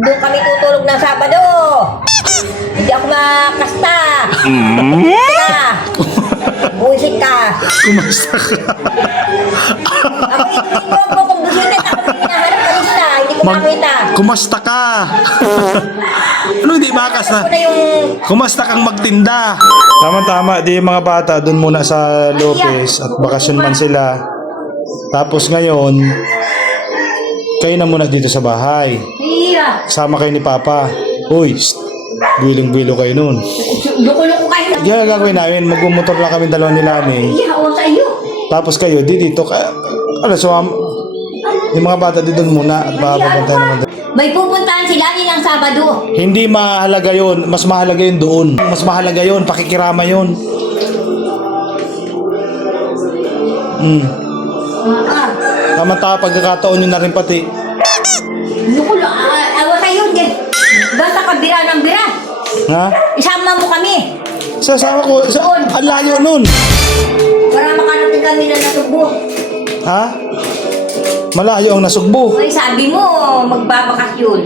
Doon kami tutulog ng Sabado. Hindi ako makasta. Ka. Buisit ka. Kumusta ka? Ako ito ko kung businet. Ako may hinahanap ka lista. Hindi ko makita. Kumusta ka? Ano hindi makas na? Ako na yung... Kumusta kang magtinda? Tama-tama, di yung mga bata doon muna sa Lopez at bakasyon man sila. Tapos ngayon, kayo na muna dito sa bahay. Hira. Kasama kayo ni Papa. Uy, biling-bilo kayo nun. Loko-loko kayo. Diyan ang gagawin namin, magmumotor lang kami dalawa ni Lani. Iya, o sa iyo. Tapos kayo, di dito. Ano, so, yung mga bata dito muna at papunta naman doon. May pupuntahan sila nilang Sabado. Hindi mahalaga yun. Mas mahalaga yun doon. Mas mahalaga yun. Pakikirama yun. Tama-tama pagkakataon yun na rin pati. Loko, awa sa iyo. Basta ka bira ng bira. Ha? Isama mo kami. Sasama ko. Ang layo nun. Para makarating kami na nasugbo. Ha? Malayo ang nasugbo. Ay, sabi mo, magbabakasyon.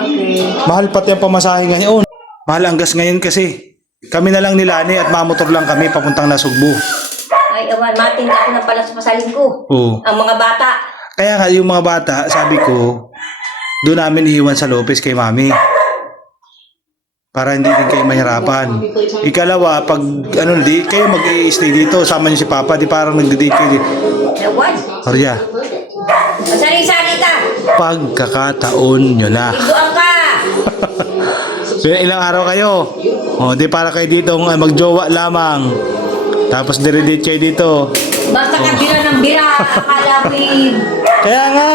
Okay. Mahal pati ang pamasahe ngayon. Mahal ang gas ngayon kasi. Kami na lang ni Lani at mamotor lang kami papuntang Nasugbo. Ay, awan, matinda ako ng palas pasalin ko. Oo. Ang mga bata. Kaya nga yung mga bata, sabi ko, doon namin iiwan sa Lopez kay Mami. Para hindi din kayo mahirapan. Ikalawa, pag di kayo mag-i-stay dito, sama niyo si Papa, di parang nagdi-date kayo. Ewan. Arya, Masari-sari ka. pagkakataon nyo na. Iguan ka. Ilang araw kayo? O, di para kayo dito magjowa lamang. Tapos dire-date kayo dito. Basta ka bira ng bira. Akala mo Kaya nga,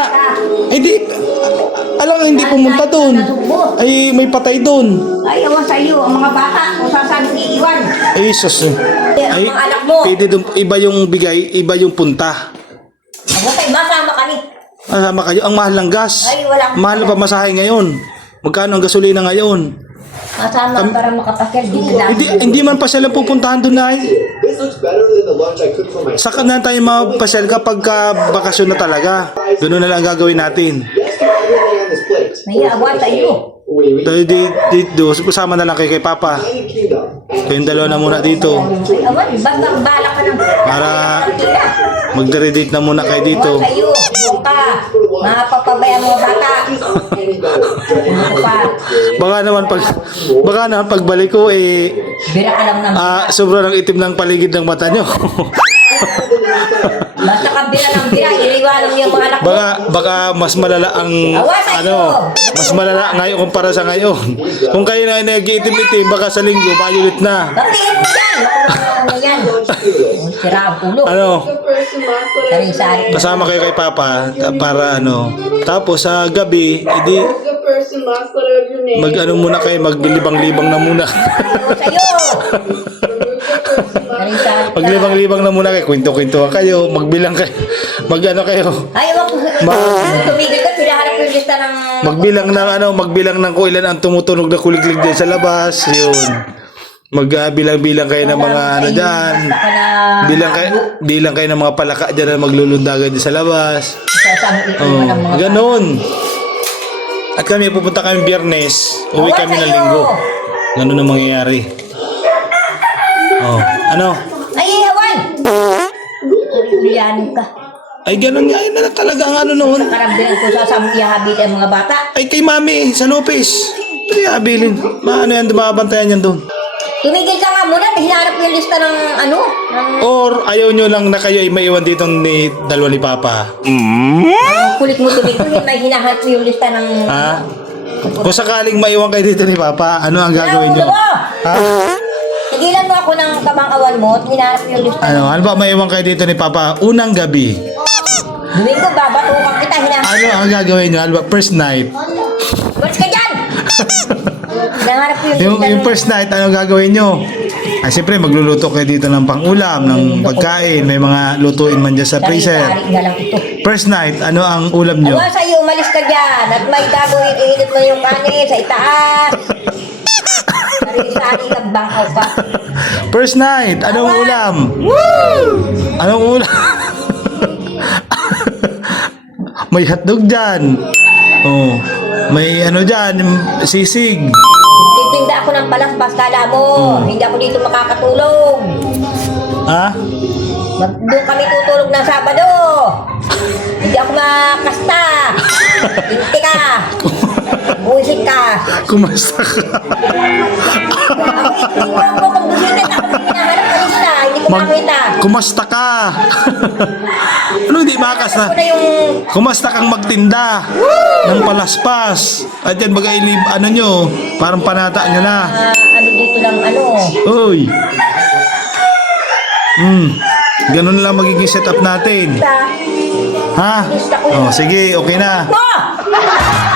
hindi pumunta doon. Ay, may patay doon. Ay, awan sa iyo. Ang mga bata, kung saan iiwan. Ay, sus. Ang mga anak mo. Pwede doon, iba yung bigay, iba yung punta. Ako tayo, masama kami. Masama kayo, ang mahal ng gas. Ay, walang- Mahal na pamasahe ngayon. Magkano ang gasolina ngayon? Masama para makapasyal dito lang. Hindi man pa sila pupuntahan doon na This looks better than the lunch I cooked for myself. Saka na tayo mapasyal kapag bakasyon na talaga. Doon na lang gagawin natin. Yes, do everything on this plate. May awan sa iyo. We Dito, kasama na lang kay Papa. United Kingdom. Kayong dalawa na muna dito. Ay, awan, basta balak ka ng... Para magdire-date na muna kayo dito. Awan sa iyo. Iguan ka. Mapapabay ang mga bata. Ano pa? Baka naman pagbalik ko Bira ka lang ng... sobrang itim ng paligid ng mata nyo. Basta ka bira ng bira. Iniwanan mo yung mga anak mo. baka mas malala ang mas malala ngayon kumpara sa ngayon. Kung kayo na nag-iitim-itim, baka sa linggo violet na. Bakit mo yan? Ano yan? Sira ang ulo. Ano? Sari-sari. Kasama kayo kay Papa para tapos sa gabi, edi muna kayo, maglibang-libang na muna. Awan sa iyo. Sari-sari. Maglibang-libang na muna kayo, kwento-kwento kayo, magbilang kayo. Kayo. Ay, awan ko. Tumigil ka, pinaharap yung lista ng... Magbilang ng kung ilan ang tumutunog na kuliglig din sa labas. Yun. Magbilang-bilang kayo ng mga diyan. Bilang kayo ng mga palaka diyan na maglulundagan din sa labas. Ganon. At kami pupunta kami Biyernes, uwi kami ng Linggo. Ganon ang mangyayari. Oh, ano? Ay, awan! Ulian ka. Ay ganon nga, yun na talaga ang noon. Karambilan ko sa sampiyahabit ang mga bata. Ay kay Mami sa Lopez. Pwede habilin. Yan, dumabantayan yan doon. Tumigil ka nga muna, hinahanap ko yung lista ng Or ayaw nyo lang na kayo ay maiwan dito ni dalawa ni Papa. ang kulit mo tumigil, may hinahanap ko yung lista ng... Ha? Kung sakaling maiwan kayo dito ni Papa, ano ang gagawin nyo? Ha? Tigilan mo ako ng kabang-awan mo at hinahanap ko yung lista. Ano ba maiwan kayo dito ni Papa? Unang gabi. Domingo, babatukan kita, hinahanap. Ano ang gagawin nyo? First night. Ba't ka dyan? Hinahanap ko yung lista Yung first night, ano gagawin nyo? Ay, siyempre, magluluto kayo dito ng pang-ulam, ng pagkain. May mga lutuin man dyan sa freezer. Sari-sari na lang ito. First night, ano ang ulam nyo? Awa sa'yo, umalis ka dyan at may gagawin, iinit mo yung kanin sa itaas. Sari-sari lang bangkaw pa. First night, anong Awan! ulam? Woo! Anong ulam? May hotdog dyan. Oh. May ano dyan, sisig. Titinda ako ng palaspas, kala mo. Hindi ako dito makakatulog. Ha? Doon kami tutulog ng Sabado. Hindi ako makasta. Tinti ka. Buisit ka. Kumusta ka? Ako yung mo kung busitin. Ako yung hinahanap kanina. Hindi ko makita. Kumasta ka? Ano hindi makasta? Ako na yung... Kumasta kang magtinda ng palaspas. At yan bagay ano nyo, parang panata nyo na. ano dito lang ano. Uy. Ganun lang magiging setup natin. Sa... Ha? Oh, sige, okay na. Oh!